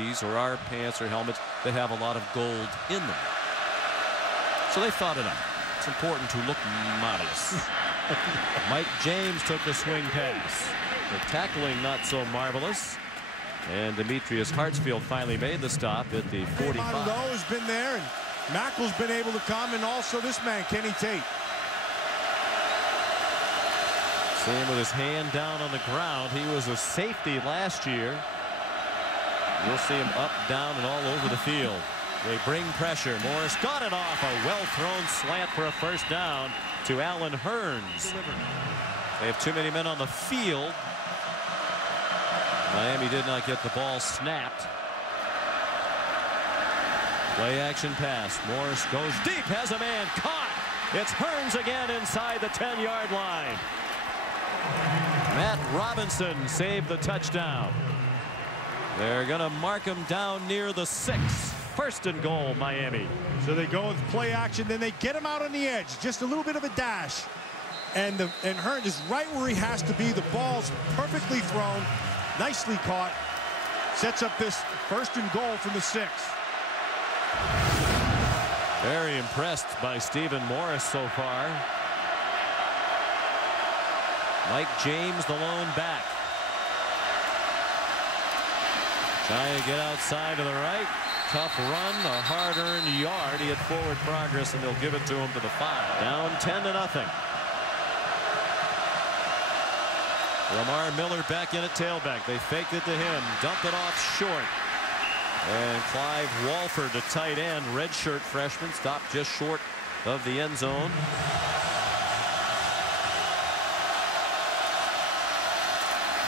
or our pants or helmets that have a lot of gold in them. So they thought it up. It's important to look modest. Mike James took the swing pass. The tackling not so marvelous. And Demetrius Hartsfield finally made the stop at the 45. Monroe has been there, and Mackel's been able to come, and also this man, Kenny Tate. See him with his hand down on the ground. He was a safety last year. You'll see him up, down, and all over the field. They bring pressure. Morris got it off. A well-thrown slant for a first down to Allen Hearns. They have too many men on the field. Miami did not get the ball snapped. Play action pass. Morris goes deep, has a man caught. It's Hearns again inside the 10-yard line. Matt Robinson saved the touchdown. They're going to mark him down near the 6. First and goal, Miami. So they go with play action, then they get him out on the edge. Just a little bit of a dash. And Hearns is right where he has to be. The ball's perfectly thrown. Nicely caught. Sets up this first and goal from the 6. Very impressed by Stephen Morris so far. Mike James, the lone back. Trying to get outside to the right. Tough run, a hard-earned yard. He had forward progress, and they'll give it to him to the 5. Down 10-0. Lamar Miller back in at tailback. They faked it to him, dumped it off short. And Clive Walford, the tight end, redshirt freshman, stopped just short of the end zone.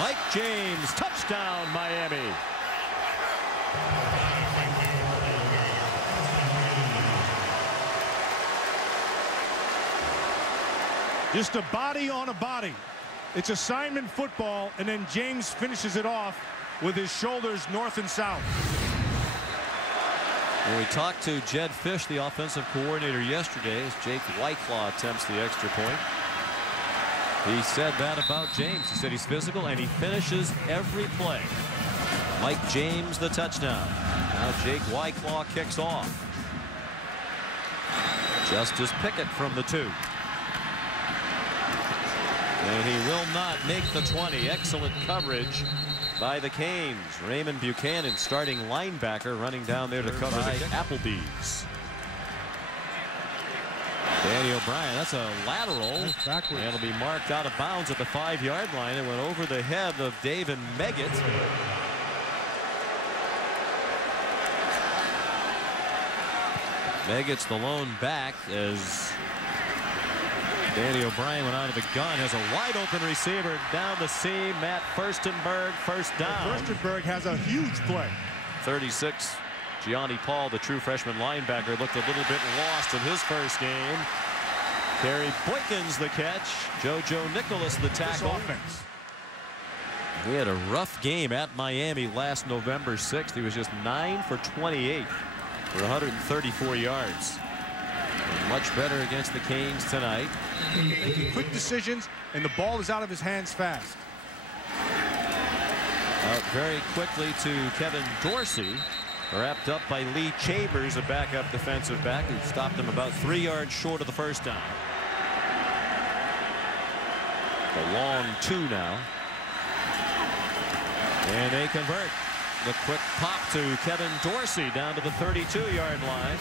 Mike James, touchdown, Miami. Just a body on a body. It's assignment football, and then James finishes it off with his shoulders north and south. When we talked to Jed Fish, the offensive coordinator, yesterday, as Jake Whiteclaw attempts the extra point, he said that about James. He said he's physical and he finishes every play. Mike James, the touchdown. Now Jake Whiteclaw kicks off. Justice Pickett from the 2. And he will not make the 20. Excellent coverage by the Canes. Raymond Buchanan, starting linebacker, running down there to cover the Applebee's. Danny O'Brien, that's a lateral. And it'll be marked out of bounds at the 5-yard line. It went over the head of David Meggett. Meggett's the lone back as Danny O'Brien went out of the gun. Has a wide open receiver down the seam. Matt Furstenberg, first down. Furstenberg has a huge play. 36. Gianni Paul, the true freshman linebacker, looked a little bit lost in his first game. Kerry Boykins the catch. JoJo Nicholas the tackle. He had a rough game at Miami last November 6th. He was just 9 for 28 for 134 yards. Much better against the Canes tonight. Making quick decisions, and the ball is out of his hands fast. Out very quickly to Kevin Dorsey. Wrapped up by Lee Chambers, a backup defensive back who stopped him about 3 yards short of the first down. The long 2 now. And they convert. The quick pop to Kevin Dorsey down to the 32-yard line.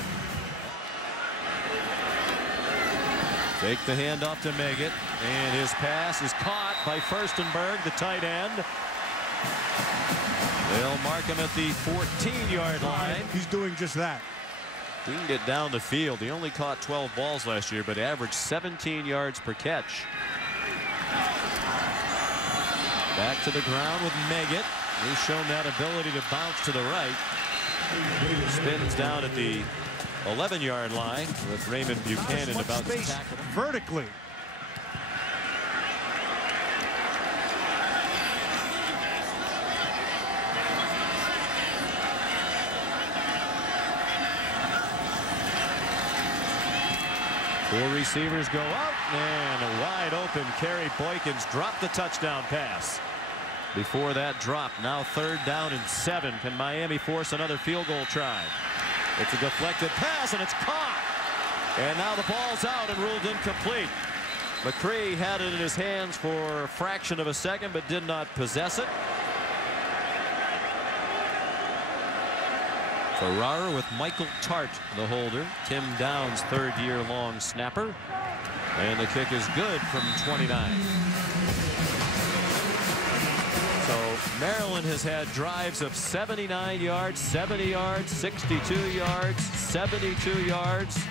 Take the handoff to Meggett, and his pass is caught by Furstenberg, the tight end. They'll mark him at the 14-yard line. He's doing just that. He can get down the field. He only caught 12 balls last year, but averaged 17 yards per catch. Back to the ground with Meggett. He's shown that ability to bounce to the right. Spins down at the 11-yard line with Raymond Buchanan about to tackle vertically. Four receivers go out, and a wide open Kerry Boykins dropped the touchdown pass. before that drop. Now 3rd down and 7. Can Miami force another field goal try? It's a deflected pass, and it's caught. And now the ball's out and ruled incomplete. McCree had it in his hands for a fraction of a second, but did not possess it. Ferrara with Michael Tart, the holder. Tim Downs, 3rd-year-long snapper. And the kick is good from 29. So Maryland has had drives of 79 yards, 70 yards, 62 yards, 72 yards.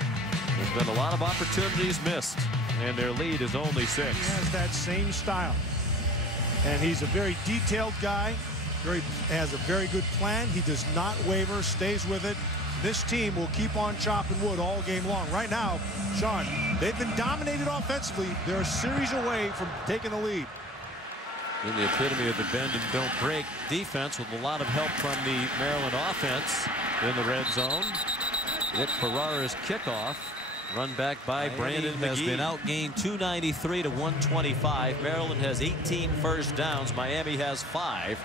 There's been a lot of opportunities missed, and their lead is only 6. He has that same style, and he's a very detailed guy. Has a very good plan. He does not waver, stays with it. This team will keep on chopping wood all game long. Right now, Sean, they've been dominated offensively. They're a series away from taking the lead. In the epitome of the bend and don't break defense, with a lot of help from the Maryland offense in the red zone. Nick Ferrara's kickoff, run back by Brandon McGee. Has been outgained 293 to 125. Maryland has 18 first downs. Miami has 5.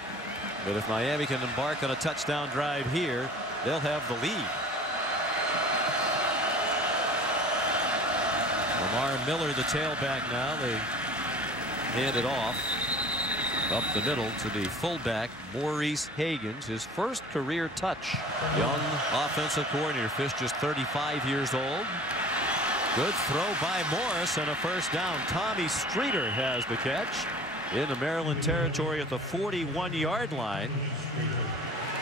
But if Miami can embark on a touchdown drive here, they'll have the lead. Lamar Miller, the tailback now. They hand it off up the middle to the fullback, Maurice Hagans, his first career touch. Young offensive coordinator. Fish just 35 years old. Good throw by Morris and a first down. Tommy Streeter has the catch into Maryland territory at the 41-yard line.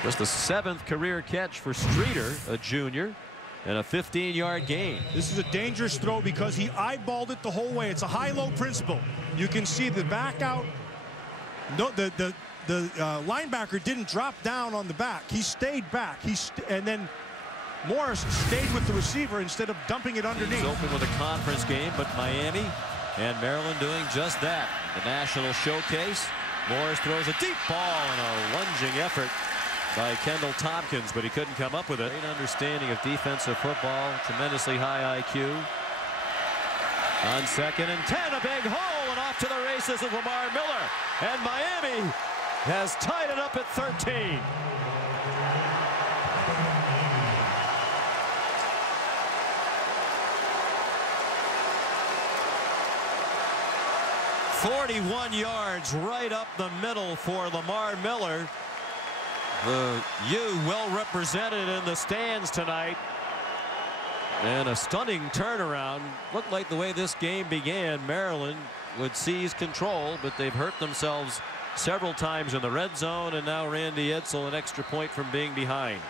Just the 7th career catch for Streeter, a junior, and a 15-yard gain. This is a dangerous throw because he eyeballed it the whole way. It's a high-low principle. You can see the back out. No, the linebacker didn't drop down on the back. He stayed back. And then Morris stayed with the receiver instead of dumping it underneath. He's open with a conference game, but Miami and Maryland doing just that. The national showcase. Morris throws a deep ball and a lunging effort by Kendall Tompkins, but he couldn't come up with it. Great understanding of defensive football. Tremendously high IQ. On 2nd and 10, a big hole, and off to the races of Lamar Miller. And Miami has tied it up at 13. .41 yards right up the middle for Lamar Miller. The U well represented in the stands tonight. And a stunning turnaround. Looked like the way this game began, Maryland would seize control, but they've hurt themselves several times in the red zone, and now Randy Edsall an extra point from being behind.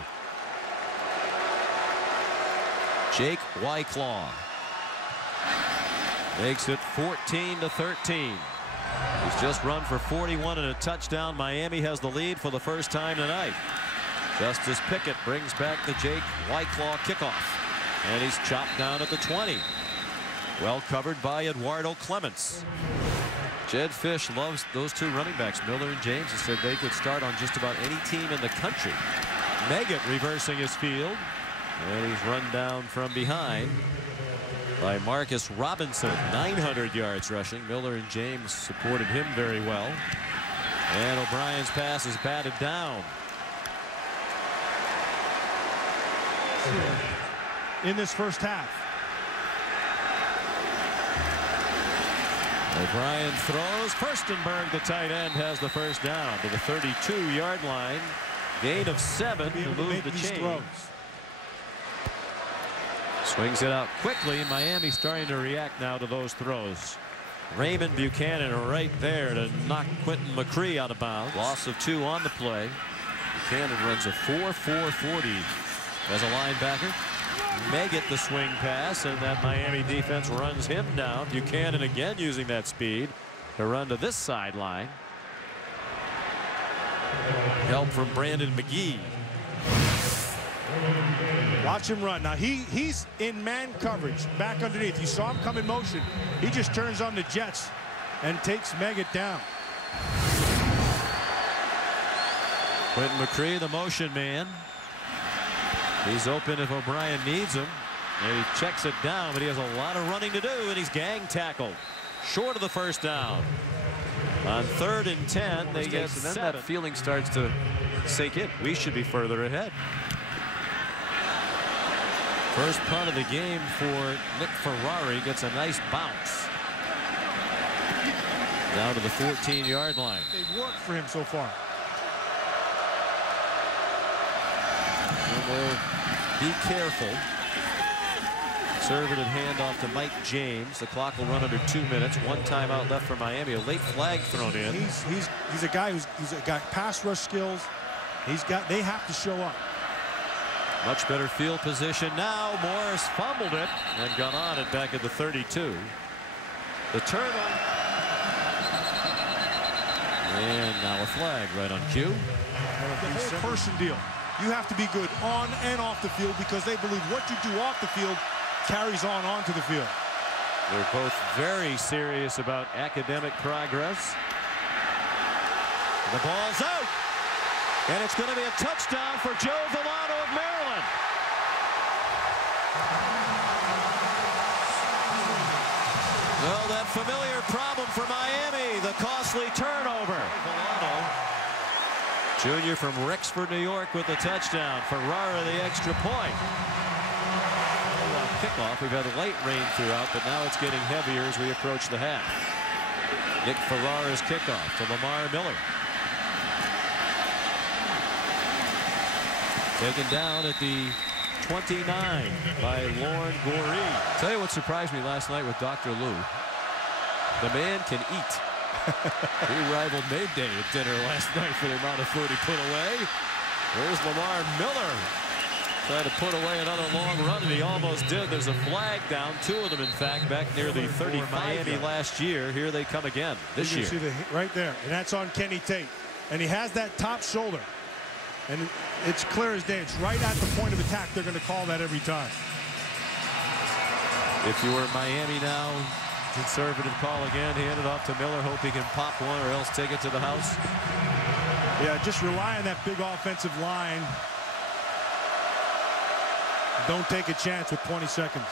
Jake Wyclaw makes it 14-13. He's just run for 41 and a touchdown. Miami has the lead for the first time tonight. Justice Pickett brings back the Jake Wyclaw kickoff. And he's chopped down at the 20. Well covered by Eduardo Clements. Jed Fish loves those two running backs, Miller and James. He said they could start on just about any team in the country. Meggett reversing his field. And he's run down from behind by Marcus Robinson. 900 yards rushing. Miller and James supported him very well. And O'Brien's pass is batted down. In this first half. O'Brien throws. Furstenberg, the tight end, has the first down to the 32-yard line. Gain of 7 to move the chains. Swings it out quickly. Miami starting to react now to those throws. Raymond Buchanan right there to knock Quentin McCree out of bounds. Loss of 2 on the play. Buchanan runs a 4.440 as a linebacker. Meggett the swing pass, and that Miami defense runs him down. Buchanan again using that speed to run to this sideline. Help from Brandon McGee. Watch him run. Now he's in man coverage back underneath. You saw him come in motion. He just turns on the jets and takes Meggett down. Quentin McCree, the motion man. He's open if O'Brien needs him. And he checks it down, but he has a lot of running to do, and he's gang tackled short of the first down. On 3rd and 10, they get 7. Then that feeling starts to sink in. We should be further ahead. First punt of the game for Nick Ferrari gets a nice bounce. Down to the 14-yard line. They've worked for him so far. And we'll be careful. Conservative handoff to Mike James. The clock will run under 2 minutes. 1 timeout left for Miami. A late flag thrown in. He's a guy who's got pass rush skills. They have to show up. Much better field position now. Morris fumbled it and got on it back at the 32. The turnover. And now a flag right on cue. The whole person deal. You have to be good on and off the field because they believe what you do off the field carries on onto the field. They're both very serious about academic progress. The ball's out. And it's going to be a touchdown for Joe Villano of Maryland. Well, that familiar problem for Miami, the costly turnover. Villano, junior from Rexford, New York, with the touchdown. Ferrara the extra point. Kickoff. We've had light rain throughout, but now it's getting heavier as we approach the half. Nick Ferrara's kickoff to Lamar Miller. Taken down at the 29 by Lauren Goree. Tell you what surprised me last night with Dr. Lou. The man can eat. He rivaled Mayday at dinner last night for the amount of food he put away. There's Lamar Miller. Trying to put away another long run, and he almost did. There's a flag down. 2 of them, in fact, back near the 30 Miami last year. Here they come again this year. You can see right there, and that's on Kenny Tate. And he has that top shoulder. And it's clear as day. It's right at the point of attack. They're going to call that every time. If you were Miami now, conservative call again. Hand it off to Miller. Hope he can pop one or else take it to the house. Yeah, just rely on that big offensive line. Don't take a chance with 20 seconds.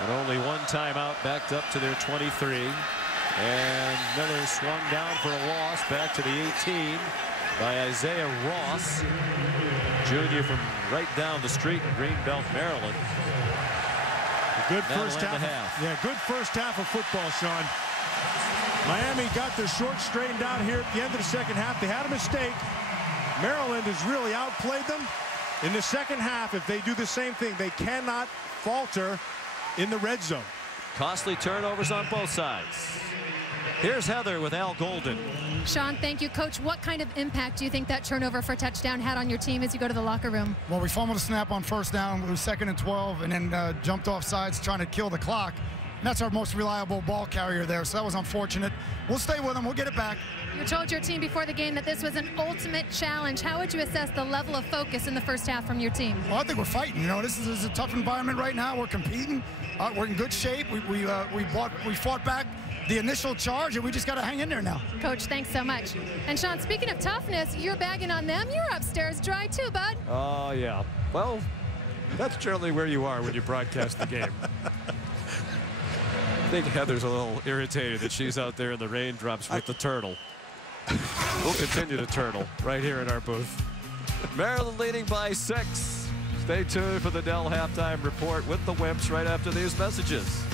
And only 1 timeout, backed up to their 23. And Miller swung down for a loss back to the 18 by Isaiah Ross, junior from right down the street in Greenbelt, Maryland. A good first half. Yeah, good first half of football, Sean. Miami got their short straightened out here at the end of the second half. They had a mistake. Maryland has really outplayed them. In the second half, if they do the same thing, they cannot falter in the red zone. Costly turnovers on both sides. Here's Heather with Al Golden. Sean, thank you. Coach, what kind of impact do you think that turnover for a touchdown had on your team as you go to the locker room? Well, we fumbled a snap on first down. It was 2nd and 12, and then jumped off sides trying to kill the clock. And that's our most reliable ball carrier there, so that was unfortunate. We'll stay with them. We'll get it back. You told your team before the game that this was an ultimate challenge. How would you assess the level of focus in the first half from your team? Well, I think we're fighting. You know, this is a tough environment right now. We're competing. We're in good shape. We fought back the initial charge, and we just got to hang in there now. Coach, thanks so much. And Sean, speaking of toughness, you're bagging on them. You're upstairs dry too, bud. Oh, yeah. Well, that's generally where you are when you broadcast the game. I think Heather's a little irritated that she's out there in the raindrops with the turtle. We'll continue to turtle right here in our booth. Maryland leading by 6. Stay tuned for the Dell halftime report with the Wimps right after these messages.